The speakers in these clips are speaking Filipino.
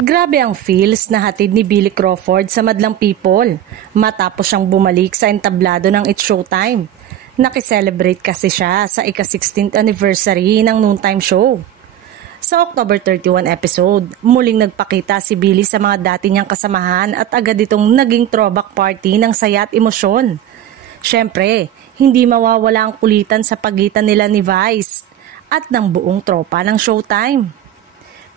Grabe ang feels na hatid ni Billy Crawford sa madlang people matapos siyang bumalik sa entablado ng It's Showtime. Nakiselebrate kasi siya sa ika-16th anniversary ng Noontime Show. Sa October 31 episode, muling nagpakita si Billy sa mga dati niyang kasamahan at agad itong naging throwback party ng saya at emosyon. Siyempre, hindi mawawala ang kulitan sa pagitan nila ni Vice at ng buong tropa ng Showtime.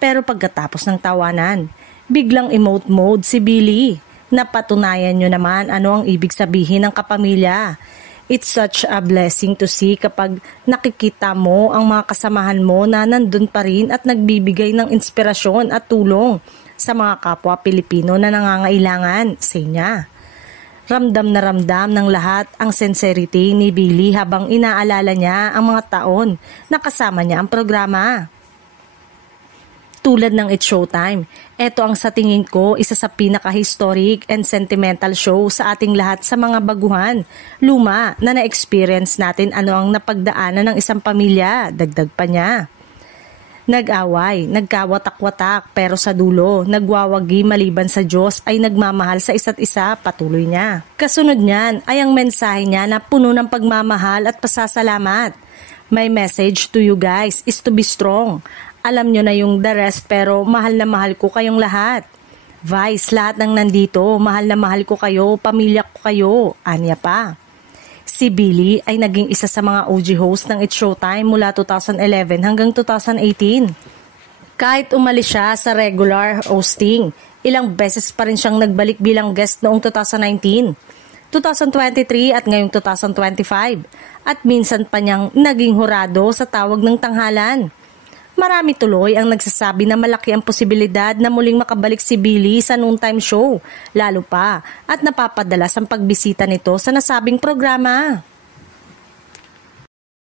Pero pagkatapos ng tawanan, biglang emote mode si Billy. Napatunayan nyo naman ano ang ibig sabihin ng kapamilya. It's such a blessing to see kapag nakikita mo ang mga kasamahan mo na nandun pa rin at nagbibigay ng inspirasyon at tulong sa mga kapwa Pilipino na nangangailangan, say niya. Ramdam na ramdam ng lahat ang sincerity ni Billy habang inaalala niya ang mga taon na kasama niya ang programa. Tulad ng It's Showtime, ito ang sa tingin ko isa sa pinaka-historic and sentimental show sa ating lahat sa mga baguhan, luma na na-experience natin ano ang napagdaanan ng isang pamilya, dagdag pa niya. Nag-away, nagkawatak-watak pero sa dulo, nagwawagi maliban sa Diyos ay nagmamahal sa isa't isa, patuloy niya. Kasunod niyan ay ang mensahe niya na puno ng pagmamahal at pasasalamat. My message to you guys is to be strong. Alam nyo na yung the rest pero mahal na mahal ko kayong lahat. Vice, lahat ng nandito, mahal na mahal ko kayo, pamilya ko kayo, anya pa. Si Billy ay naging isa sa mga OG host ng It's Showtime mula 2011 hanggang 2018. Kahit umalis siya sa regular hosting, ilang beses pa rin siyang nagbalik bilang guest noong 2019, 2023 at ngayong 2025 at minsan pa niyang naging hurado sa tawag ng tanghalan. Marami tuloy ang nagsasabi na malaki ang posibilidad na muling makabalik si Billy sa Noontime Show, lalo pa at napapadalas ang pagbisita nito sa nasabing programa.